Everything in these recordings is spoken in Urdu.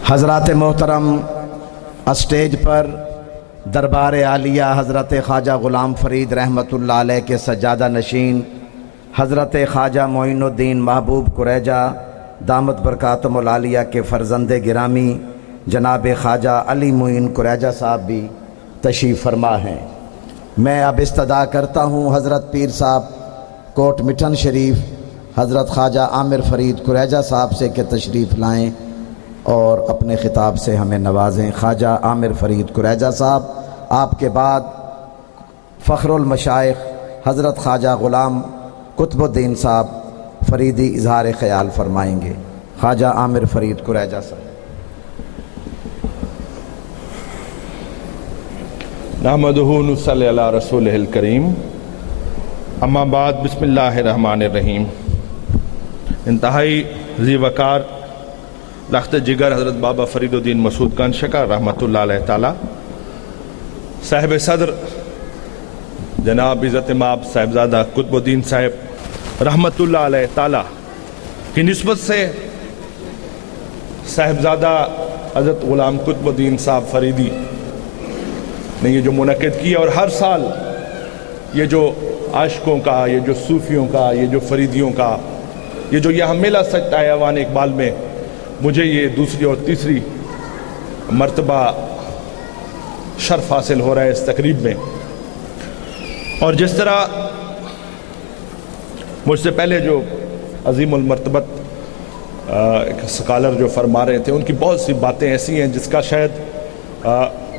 حضرات محترم اسٹیج پر دربار عالیہ حضرت خواجہ غلام فرید رحمۃ اللہ علیہ کے سجادہ نشین حضرت خواجہ معین الدین محبوب قریجہ دامت برکاتہم العالیہ کے فرزند گرامی جناب خواجہ علی معین قریجہ صاحب بھی تشریف فرما ہیں۔ میں اب استدعا کرتا ہوں حضرت پیر صاحب کوٹ مٹھن شریف حضرت خواجہ عامر فرید قریجہ صاحب سے کہ تشریف لائیں اور اپنے خطاب سے ہمیں نوازیں۔ خواجہ عامر فرید قریجہ صاحب، آپ کے بعد فخر المشائخ حضرت خواجہ غلام قطب الدین صاحب فریدی اظہار خیال فرمائیں گے۔ خواجہ عامر فرید قریجہ صاحب۔ نحمدہ نصلی علی رسولہ الکریم، اما بعد، بسم اللہ الرحمن الرحیم۔ انتہائی ذی وقار لخت جگر حضرت بابا فرید الدین مسعود گنج شکر رحمۃ اللہ علیہ تعالی، صاحب صدر جناب عزت مآب صاحبزادہ قطب الدین صاحب رحمۃ اللہ علیہ تعالی کی نسبت سے صاحبزادہ حضرت غلام قطب الدین صاحب فریدی نے یہ جو منعقد کیا، اور ہر سال یہ جو عاشقوں کا، یہ جو صوفیوں کا، یہ جو فریدیوں کا یہ جو یہاں میلہ سجتا ہے ایوان اقبال میں، مجھے یہ دوسری اور تیسری مرتبہ شرف حاصل ہو رہا ہے اس تقریب میں۔ اور جس طرح مجھ سے پہلے جو عظیم المرتبت ایک سکالر جو فرما رہے تھے، ان کی بہت سی باتیں ایسی ہیں جس کا شاید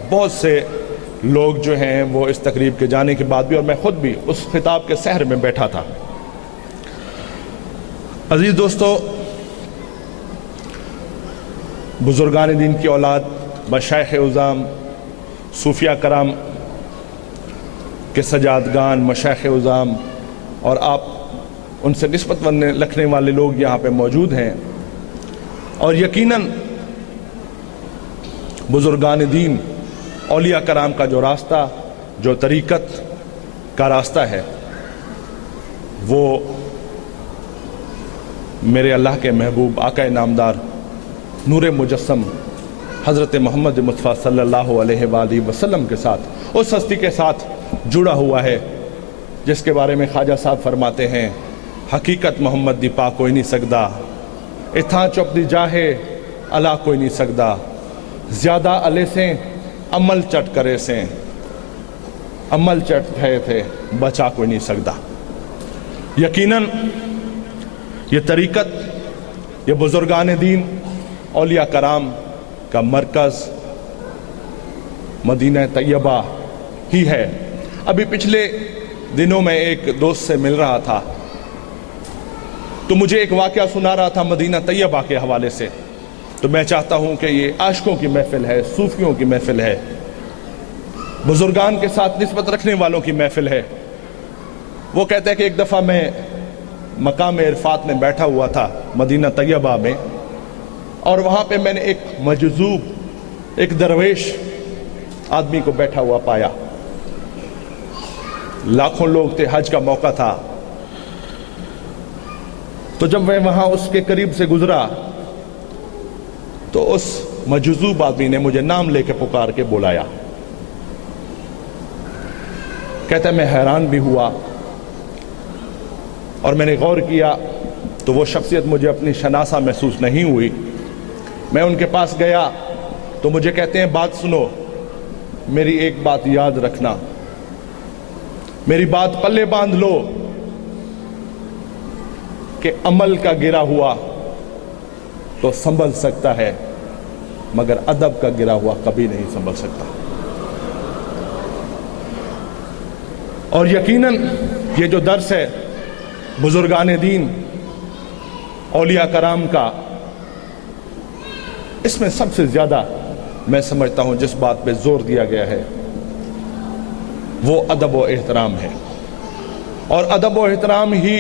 بہت سے لوگ جو ہیں وہ اس تقریب کے جانے کے بعد بھی، اور میں خود بھی اس خطاب کے سحر میں بیٹھا تھا۔ عزیز دوستو، بزرگان دین کی اولاد، مشائخ عظام، صوفیہ کرام کے سجادگان، مشائخ عظام، اور آپ ان سے نسبت رکھنے والے لوگ یہاں پہ موجود ہیں، اور یقیناً بزرگان دین، اولیاء کرام کا جو راستہ، جو طریقت کا راستہ ہے، وہ میرے اللہ کے محبوب آقا نامدار نور مجسم حضرت محمد مصطفیٰ صلی اللہ علیہ وآلہ وسلم کے ساتھ، اس ہستی کے ساتھ جڑا ہوا ہے جس کے بارے میں خواجہ صاحب فرماتے ہیں، حقیقت محمد دی پا کوئی نہیں سکدا، اتھاں چپ دی جاہے علا کوئی نہیں سکدا، زیادہ علی سے عمل چٹ کرے سے عمل چٹ گئے تھے بچا کوئی نہیں سکدا۔ یقیناً یہ طریقت، یہ بزرگان دین، اولیاء کرام کا مرکز مدینہ طیبہ ہی ہے۔ ابھی پچھلے دنوں میں ایک دوست سے مل رہا تھا تو مجھے ایک واقعہ سنا رہا تھا مدینہ طیبہ کے حوالے سے، تو میں چاہتا ہوں کہ یہ عاشقوں کی محفل ہے، صوفیوں کی محفل ہے، بزرگان کے ساتھ نسبت رکھنے والوں کی محفل ہے۔ وہ کہتا ہے کہ ایک دفعہ میں مقام عرفات میں بیٹھا ہوا تھا مدینہ طیبہ میں، اور وہاں پہ میں نے ایک مجذوب، ایک درویش آدمی کو بیٹھا ہوا پایا۔ لاکھوں لوگ تھے، حج کا موقع تھا۔ تو جب میں وہاں اس کے قریب سے گزرا تو اس مجذوب آدمی نے مجھے نام لے کے پکار کے بلایا۔ کہتا ہے میں حیران بھی ہوا، اور میں نے غور کیا تو وہ شخصیت مجھے اپنی شناسہ محسوس نہیں ہوئی۔ میں ان کے پاس گیا تو مجھے کہتے ہیں بات سنو، میری ایک بات یاد رکھنا، میری بات پلے باندھ لو کہ عمل کا گرا ہوا تو سنبھل سکتا ہے، مگر ادب کا گرا ہوا کبھی نہیں سنبھل سکتا۔ اور یقیناً یہ جو درس ہے بزرگان دین، اولیاء کرام کا، اس میں سب سے زیادہ میں سمجھتا ہوں جس بات پہ زور دیا گیا ہے وہ ادب و احترام ہے، اور ادب و احترام ہی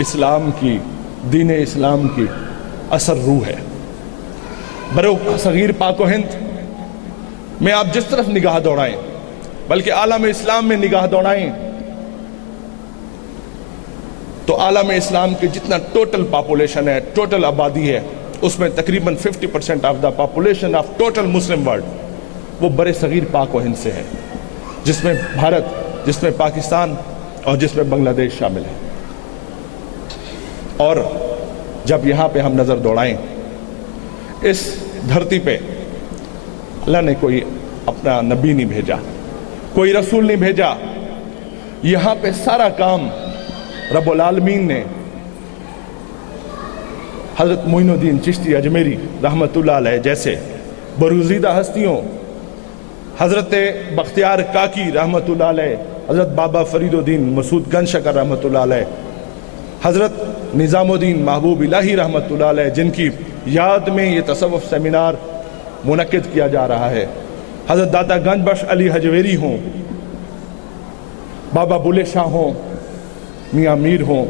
اسلام کی، دین اسلام کی اثر روح ہے۔ برو صغیر پاک و ہند میں آپ جس طرف نگاہ دوڑائیں، بلکہ عالم اسلام میں نگاہ دوڑائیں، تو عالم اسلام کی جتنا ٹوٹل پاپولیشن ہے، ٹوٹل آبادی ہے، اس میں تقریباً 50% of the population of total Muslim world وہ برے صغیر پاک و ہند سے ہے، جس میں بھارت، جس میں پاکستان اور جس میں بنگلہ دیش شامل ہے۔ اور جب یہاں پہ ہم نظر دوڑائیں، اس دھرتی پہ اللہ نے کوئی اپنا نبی نہیں بھیجا، کوئی رسول نہیں بھیجا، یہاں پہ سارا کام رب العالمین نے حضرت معین الدین چشتی اجمیری رحمۃ اللہ علیہ جیسے بروزیدہ ہستیوں، حضرت بختیار کاکی رحمۃ اللہ علیہ، حضرت بابا فرید الدین مسعود گنج شکر رحمۃ اللہ علیہ، حضرت نظام الدین محبوب الہی رحمۃ اللہ علیہ، جن کی یاد میں یہ تصوف سیمینار منعقد کیا جا رہا ہے، حضرت داتا گنج بخش علی حجویری ہوں، بابا بلے شاہ ہوں، میاں میر ہوں،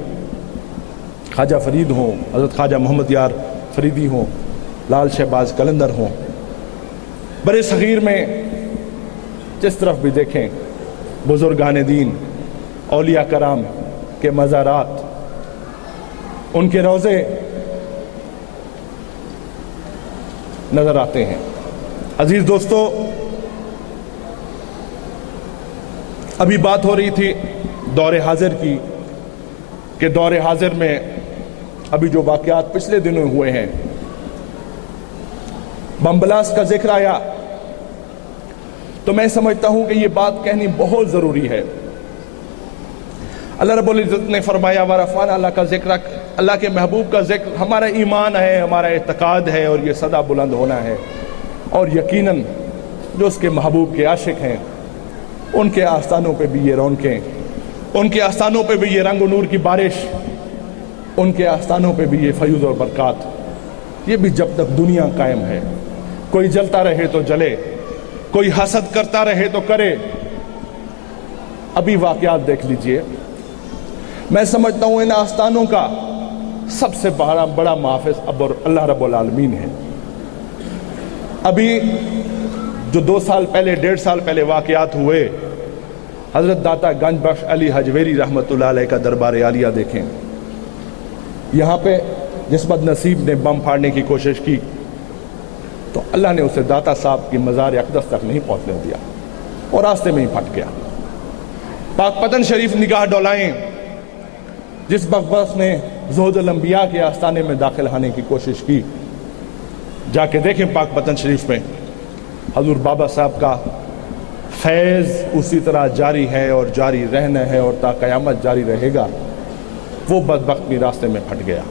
خواجہ فرید ہوں، حضرت خواجہ محمد یار فریدی ہوں، لال شہباز قلندر ہوں، برے صغیر میں جس طرف بھی دیکھیں بزرگان دین، اولیاء کرام کے مزارات، ان کے روضے نظر آتے ہیں۔ عزیز دوستو، ابھی بات ہو رہی تھی دور حاضر کی، کہ دور حاضر میں ابھی جو واقعات پچھلے دنوں ہوئے ہیں، بم بلاسٹ کا ذکر آیا، تو میں سمجھتا ہوں کہ یہ بات کہنی بہت ضروری ہے۔ اللہ رب العزت نے فرمایا ورفعنا، اللہ کا ذکر، اللہ کے محبوب کا ذکر ہمارا ایمان ہے، ہمارا اعتقاد ہے، اور یہ سدا بلند ہونا ہے۔ اور یقیناً جو اس کے محبوب کے عاشق ہیں، ان کے آستانوں پہ بھی یہ رونقیں، ان کے آستانوں پہ بھی یہ رنگ و نور کی بارش، ان کے آستانوں پہ بھی یہ فیوز اور برکات، یہ بھی جب تک دنیا قائم ہے۔ کوئی جلتا رہے تو جلے، کوئی حسد کرتا رہے تو کرے۔ ابھی واقعات دیکھ لیجئے، میں سمجھتا ہوں ان آستانوں کا سب سے بڑا محافظ اب اللہ رب العالمین ہے۔ ابھی جو 2 سال پہلے 1.5 سال پہلے واقعات ہوئے، حضرت داتا گنج بخش علی حجویری رحمۃ اللہ علیہ کا دربار عالیہ دیکھیں۔ یہاں پہ جس بد نصیب نے بم پھاڑنے کی کوشش کی، تو اللہ نے اسے داتا صاحب کی مزار اقدس تک نہیں پہنچنے دیا، اور راستے میں ہی پھٹ گیا۔ پاک پتن شریف نگاہ ڈولائیں، جس بخبخ نے زہد الانبیاء کے آستانے میں داخل ہونے کی کوشش کی، جا کے دیکھیں پاک پتن شریف میں حضور بابا صاحب کا فیض اسی طرح جاری ہے اور جاری رہنا ہے، اور تا قیامت جاری رہے گا۔ وہ بدبخت بھی راستے میں پھٹ گیا۔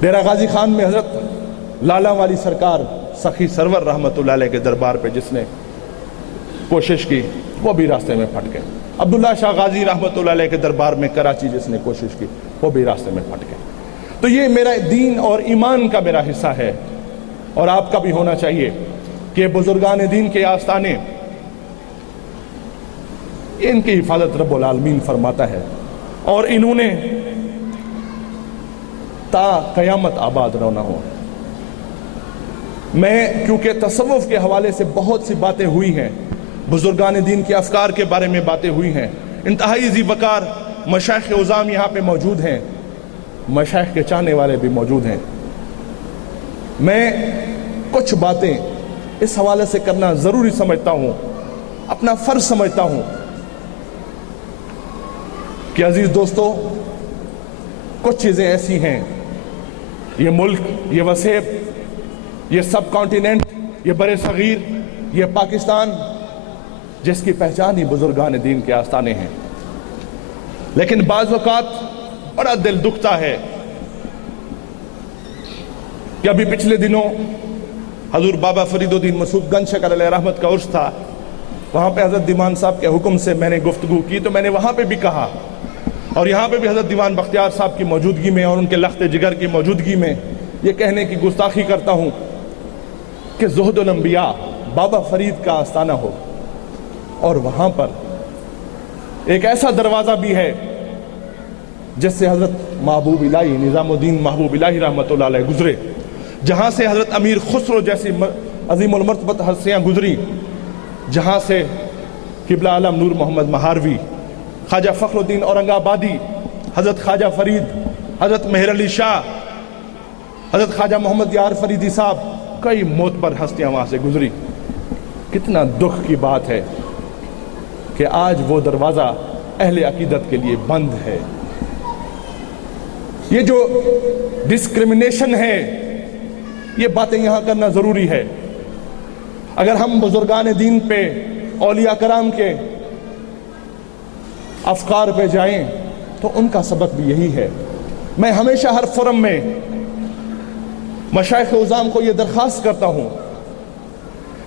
ڈیرہ غازی خان میں حضرت لالا والی سرکار سخی سرور رحمۃ اللہ علیہ کے دربار پہ جس نے کوشش کی، وہ بھی راستے میں پھٹ گئے۔ عبداللہ شاہ غازی رحمۃ اللہ علیہ کے دربار میں کراچی جس نے کوشش کی، وہ بھی راستے میں پھٹ گئے۔ تو یہ میرا دین اور ایمان کا میرا حصہ ہے، اور آپ کا بھی ہونا چاہیے کہ بزرگان دین کے آستانے، ان کی حفاظت رب العالمین فرماتا ہے، اور انہوں نے تا قیامت آباد رونا ہو۔ میں کیونکہ تصوف کے حوالے سے بہت سی باتیں ہوئی ہیں، بزرگان دین کے افکار کے بارے میں باتیں ہوئی ہیں، انتہائی ذی وقار مشائخ عظام یہاں پہ موجود ہیں، مشائخ کے چاہنے والے بھی موجود ہیں۔ میں کچھ باتیں اس حوالے سے کرنا ضروری سمجھتا ہوں، اپنا فرض سمجھتا ہوں کہ عزیز دوستو، کچھ چیزیں ایسی ہیں، یہ ملک، یہ وسیع، یہ سب کانٹیننٹ، یہ برِ صغیر، یہ پاکستان، جس کی پہچان ہی بزرگان دین کے آستانے ہیں۔ لیکن بعض اوقات بڑا دل دکھتا ہے کہ ابھی پچھلے دنوں حضور بابا فرید الدین مسعود گنج شکر علیہ رحمت کا عرس تھا، وہاں پہ حضرت دیوان صاحب کے حکم سے میں نے گفتگو کی، تو میں نے وہاں پہ بھی کہا، اور یہاں پہ بھی حضرت دیوان بختیار صاحب کی موجودگی میں اور ان کے لخت جگر کی موجودگی میں یہ کہنے کی گستاخی کرتا ہوں کہ زہد الانبیاء بابا فرید کا آستانہ ہو، اور وہاں پر ایک ایسا دروازہ بھی ہے جس سے حضرت محبوب الہی نظام الدین محبوب الہی رحمۃ اللہ علیہ گزرے، جہاں سے حضرت امیر خسرو جیسی عظیم المرتبت ہستیاں گزری، جہاں سے قبلہ عالم نور محمد مہاروی، خواجہ فخر الدین اورنگ آبادی، حضرت خواجہ فرید، حضرت مہر علی شاہ، حضرت خواجہ محمد یار فریدی صاحب کئی موت پر ہستیاں وہاں سے گزری. کتنا دکھ کی بات ہے کہ آج وہ دروازہ اہل عقیدت کے لیے بند ہے. یہ جو ڈسکریمنیشن ہے یہ باتیں یہاں کرنا ضروری ہے. اگر ہم بزرگان دین پہ اولیاء کرام کے افکار پہ جائیں تو ان کا سبق بھی یہی ہے. میں ہمیشہ ہر فورم میں مشائخ عظام کو یہ درخواست کرتا ہوں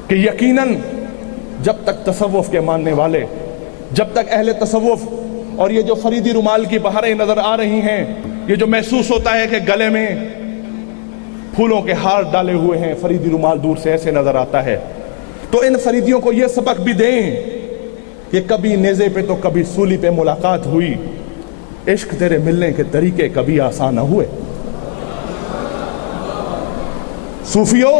کہ یقیناً جب تک تصوف کے ماننے والے، جب تک اہل تصوف، اور یہ جو فریدی رومال کی بہاریں نظر آ رہی ہیں، یہ جو محسوس ہوتا ہے کہ گلے میں پھولوں کے ہار ڈالے ہوئے ہیں، فریدی رومال دور سے ایسے نظر آتا ہے، تو ان فریدیوں کو یہ سبق بھی دیں کہ کبھی نیزے پہ تو کبھی سولی پہ ملاقات ہوئی، عشق تیرے ملنے کے طریقے کبھی آسان نہ ہوئے. صوفیوں،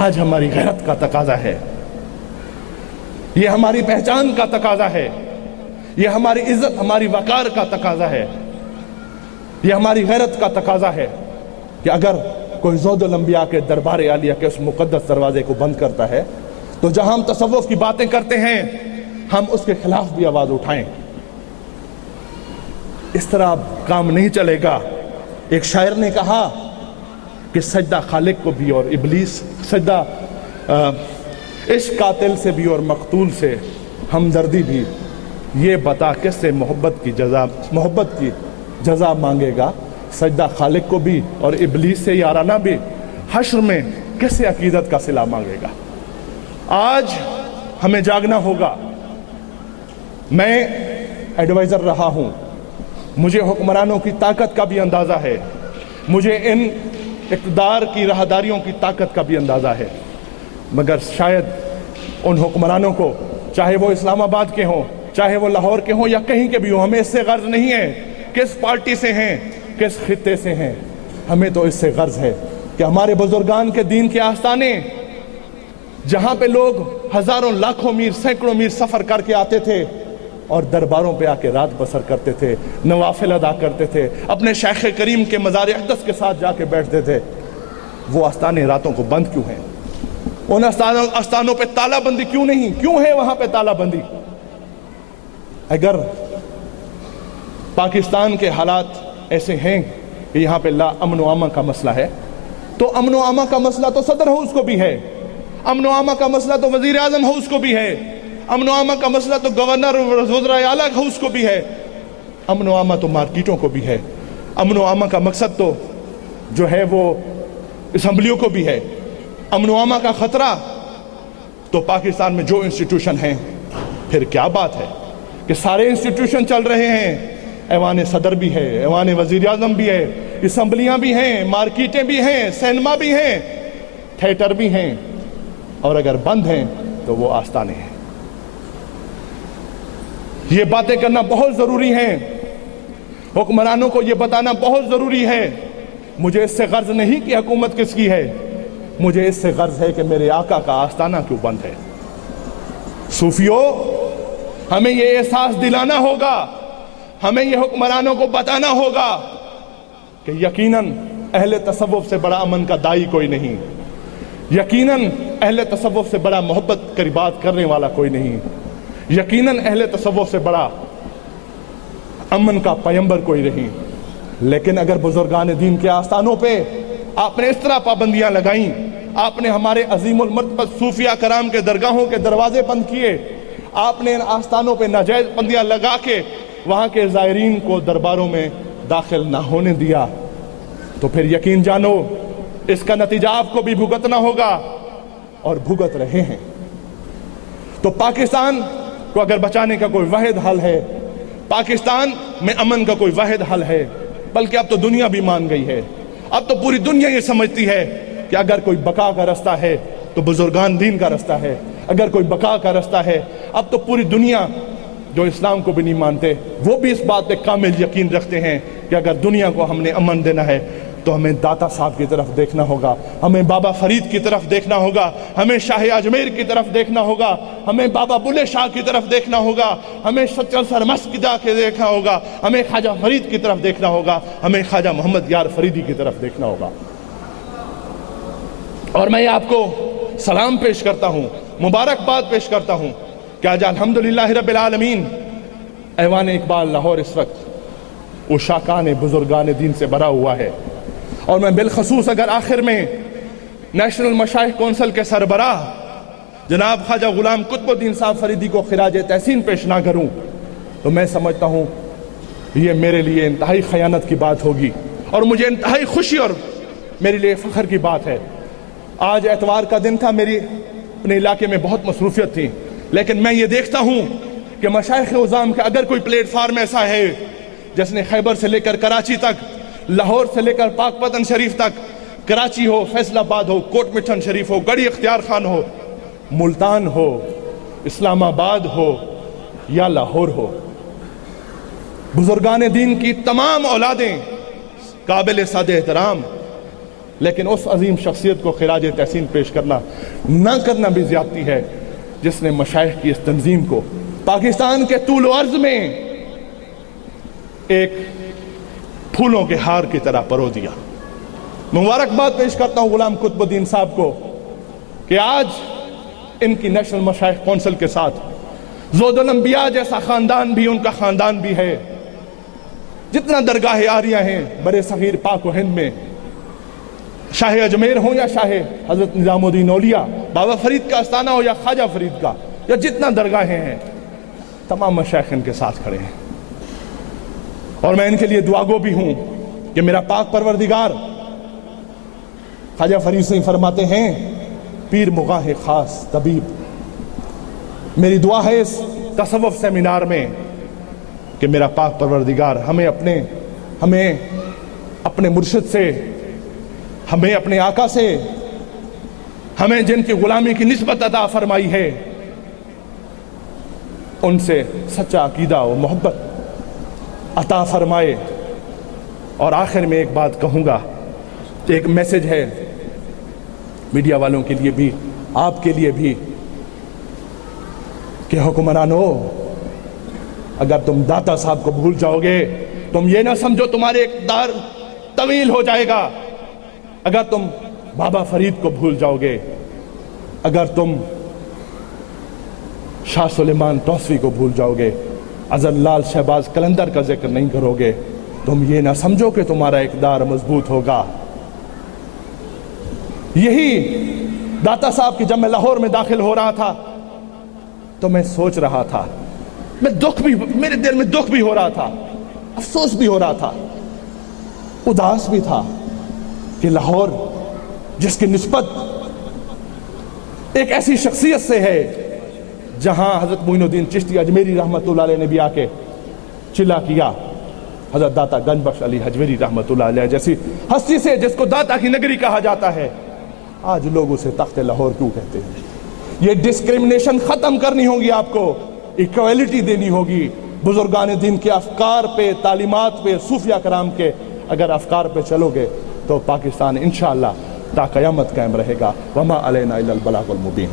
آج ہماری غیرت کا تقاضا ہے، یہ ہماری پہچان کا تقاضا ہے، یہ ہماری عزت، ہماری وقار کا تقاضا ہے، یہ ہماری غیرت کا تقاضا ہے کہ اگر کوئی زہد الانبیاء کے دربار عالیہ کے اس مقدس دروازے کو بند کرتا ہے تو جہاں ہم تصوف کی باتیں کرتے ہیں ہم اس کے خلاف بھی آواز اٹھائیں. اس طرح کام نہیں چلے گا. ایک شاعر نے کہا کہ سجدہ خالق کو بھی اور ابلیس، سجدہ عشق قاتل سے بھی اور مقتول سے ہمدردی بھی، یہ بتا کس سے محبت کی جزا مانگے گا. سجدہ خالق کو بھی اور ابلیس سے یارانہ بھی، حشر میں کس سے عقیدت کا صلہ مانگے گا. آج ہمیں جاگنا ہوگا. میں ایڈوائزر رہا ہوں، مجھے حکمرانوں کی طاقت کا بھی اندازہ ہے، مجھے ان اقتدار کی راہداریوں کی طاقت کا بھی اندازہ ہے، مگر شاید ان حکمرانوں کو، چاہے وہ اسلام آباد کے ہوں، چاہے وہ لاہور کے ہوں یا کہیں کے بھی ہوں، ہمیں اس سے غرض نہیں ہے کس پارٹی سے ہیں، کس خطے سے ہیں. ہمیں تو اس سے غرض ہے کہ ہمارے بزرگان کے دین کے آستانے، جہاں پہ لوگ ہزاروں لاکھوں میر، سینکڑوں میر سفر کر کے آتے تھے اور درباروں پہ آ کے رات بسر کرتے تھے، نوافل ادا کرتے تھے، اپنے شیخ کریم کے مزار اقدس کے ساتھ جا کے بیٹھتے تھے، وہ آستانے راتوں کو بند کیوں ہیں؟ ان آستانوں پہ تالا بندی کیوں نہیں؟ کیوں ہے وہاں پہ تالا بندی؟ اگر پاکستان کے حالات ایسے ہیں کہ یہاں پہ امن و امان کا مسئلہ ہے، تو امن و امان کا مسئلہ تو صدر ہاؤس کو بھی ہے، امن و امان کا مسئلہ تو وزیر اعظم ہاؤس کو بھی ہے، امن و امان کا مسئلہ تو گورنر اور وزراء اعلیٰ ہاؤس کو بھی ہے، امن و امان تو مارکیٹوں کو بھی ہے، امن و امان کا مقصد تو جو ہے وہ اسمبلیوں کو بھی ہے. امن و امان کا خطرہ تو پاکستان میں جو انسٹیٹیوشن ہیں، پھر کیا بات ہے کہ سارے انسٹیٹیوشن چل رہے ہیں، ایوان صدر بھی ہے، ایوان وزیر اعظم بھی ہے، اسمبلیاں بھی ہیں، مارکیٹیں بھی ہیں، سینما بھی ہیں، تھیٹر بھی ہیں، اور اگر بند ہیں تو وہ آستانے ہیں. یہ باتیں کرنا بہت ضروری ہیں، حکمرانوں کو یہ بتانا بہت ضروری ہے. مجھے اس سے غرض نہیں کہ حکومت کس کی ہے، مجھے اس سے غرض ہے کہ میرے آقا کا آستانہ کیوں بند ہے. صوفیوں، ہمیں یہ احساس دلانا ہوگا، ہمیں یہ حکمرانوں کو بتانا ہوگا کہ یقیناً اہل تصوف سے بڑا امن کا دائی کوئی نہیں، یقیناً اہل تصوف سے بڑا محبت قربات کرنے والا کوئی نہیں، یقیناً اہل تصوف سے بڑا امن کا پیمبر کوئی نہیں. لیکن اگر بزرگان دین کے آستانوں پہ آپ نے اس طرح پابندیاں لگائیں، آپ نے ہمارے عظیم المرتبت صوفیاء کرام کے درگاہوں کے دروازے بند کیے، آپ نے ان آستانوں پہ ناجائز پابندیاں لگا کے وہاں کے زائرین کو درباروں میں داخل نہ ہونے دیا، تو پھر یقین جانو اس کا نتیجہ آپ کو بھی بھگتنا ہوگا، اور بھگت رہے ہیں. تو پاکستان کو اگر بچانے کا کوئی واحد حل ہے، پاکستان میں امن کا کوئی واحد حل ہے، بلکہ اب تو دنیا بھی مان گئی ہے، اب تو پوری دنیا یہ سمجھتی ہے کہ اگر کوئی بقا کا رستہ ہے تو بزرگان دین کا رستہ ہے، اگر کوئی بقا کا رستہ ہے، اب تو پوری دنیا جو اسلام کو بھی نہیں مانتے وہ بھی اس بات پہ کامل یقین رکھتے ہیں کہ اگر دنیا کو ہم نے امن دینا ہے تو ہمیں داتا صاحب کی طرف دیکھنا ہوگا، ہمیں بابا فرید کی طرف دیکھنا ہوگا، ہمیں شاہ اجمیر کی طرف دیکھنا ہوگا، ہمیں بابا بلے شاہ کی طرف دیکھنا ہوگا، ہمیں سچل سرمست کی جا کے دیکھنا ہوگا، ہمیں خواجہ فرید کی طرف دیکھنا ہوگا، ہمیں خواجہ محمد یار فریدی کی طرف دیکھنا ہوگا۔ اور میں آپ کو سلام پیش کرتا ہوں، مبارکباد پیش کرتا ہوں کہ آج الحمدللہ رب العالمین ایوان اقبال لاہور اس وقت وہ شاکان بزرگان دین سے بھرا ہوا ہے۔ اور میں بالخصوص اگر آخر میں نیشنل مشائخ کونسل کے سربراہ جناب خواجہ غلام قطب الدین صاحب فریدی کو خراج تحسین پیش نہ کروں تو میں سمجھتا ہوں یہ میرے لیے انتہائی خیانت کی بات ہوگی، اور مجھے انتہائی خوشی اور میرے لیے فخر کی بات ہے۔ آج اتوار کا دن تھا، میری اپنے علاقے میں بہت مصروفیت تھی، لیکن میں یہ دیکھتا ہوں کہ مشائخ عظام کا اگر کوئی پلیٹ فارم ایسا ہے جس نے خیبر سے لے کر کراچی تک، لاہور سے لے کر پاک پتن شریف تک، کراچی ہو، فیصل آباد ہو، کوٹ مٹھن شریف ہو، گڑھی اختیار خان ہو، ملتان ہو، اسلام آباد ہو یا لاہور ہو، بزرگان دین کی تمام اولادیں قابل صد احترام، لیکن اس عظیم شخصیت کو خراج تحسین پیش کرنا نہ کرنا بھی زیادتی ہے جس نے مشائخ کی اس تنظیم کو پاکستان کے طول و عرض میں ایک پھولوں کے ہار کی طرح پرو دیا۔ مبارکباد پیش کرتا ہوں غلام قطب الدین صاحب کو کہ آج ان کی نیشنل مشائخ کونسل کے ساتھ زود الانبیاء جیسا خاندان بھی ان کا خاندان بھی ہے۔ جتنا درگاہ آریاں ہیں برے صغیر پاک و ہند میں، شاہ اجمیر ہوں یا شاہ حضرت نظام الدین اولیاء، بابا فرید کا آستانہ ہو یا خواجہ فرید کا، یا جتنا درگاہیں ہیں، تمام مشائخ ان کے ساتھ کھڑے ہیں۔ اور میں ان کے لیے دعاگو بھی ہوں کہ میرا پاک پروردگار خواجہ فرید سے فرماتے ہیں پیر مغاں ہے خاص طبیب۔ میری دعا ہے اس تصوف سیمینار میں کہ میرا پاک پروردگار ہمیں اپنے مرشد سے، ہمیں اپنے آقا سے، ہمیں جن کی غلامی کی نسبت عطا فرمائی ہے، ان سے سچا عقیدہ و محبت عطا فرمائے۔ اور آخر میں ایک بات کہوں گا، ایک میسج ہے میڈیا والوں کے لیے بھی، آپ کے لیے بھی، کہ حکمرانو اگر تم داتا صاحب کو بھول جاؤ گے، تم یہ نہ سمجھو تمہارے اقتدار طویل ہو جائے گا۔ اگر تم بابا فرید کو بھول جاؤ گے، اگر تم شاہ سلیمان توسوی کو بھول جاؤ گے، اظہر لال شہباز قلندر کا ذکر نہیں کرو گے، تم یہ نہ سمجھو کہ تمہارا اقتدار مضبوط ہوگا۔ یہی داتا صاحب کی جب میں لاہور میں داخل ہو رہا تھا تو میں سوچ رہا تھا، میرے دل میں دکھ بھی ہو رہا تھا، افسوس بھی ہو رہا تھا، اداس بھی تھا کہ لاہور جس کی نسبت ایک ایسی شخصیت سے ہے جہاں حضرت معین الدین چشتی اجمیری رحمت اللہ علیہ نے بھی آ کے چلا کیا، حضرت داتا گنج بخش علی حجویری رحمت اللہ علیہ جیسی ہستی سے جس کو داتا کی نگری کہا جاتا ہے، آج لوگ اسے تخت لاہور کیوں کہتے ہیں؟ یہ ڈسکریمنیشن ختم کرنی ہوگی، آپ کو ایکویلٹی دینی ہوگی۔ بزرگان دین کے افکار پہ، تعلیمات پہ، صوفیہ کرام کے اگر افکار پہ چلو گے تو پاکستان انشاءاللہ تا قیامت قائم رہے گا۔ وما علینا الا البلاغ المبین۔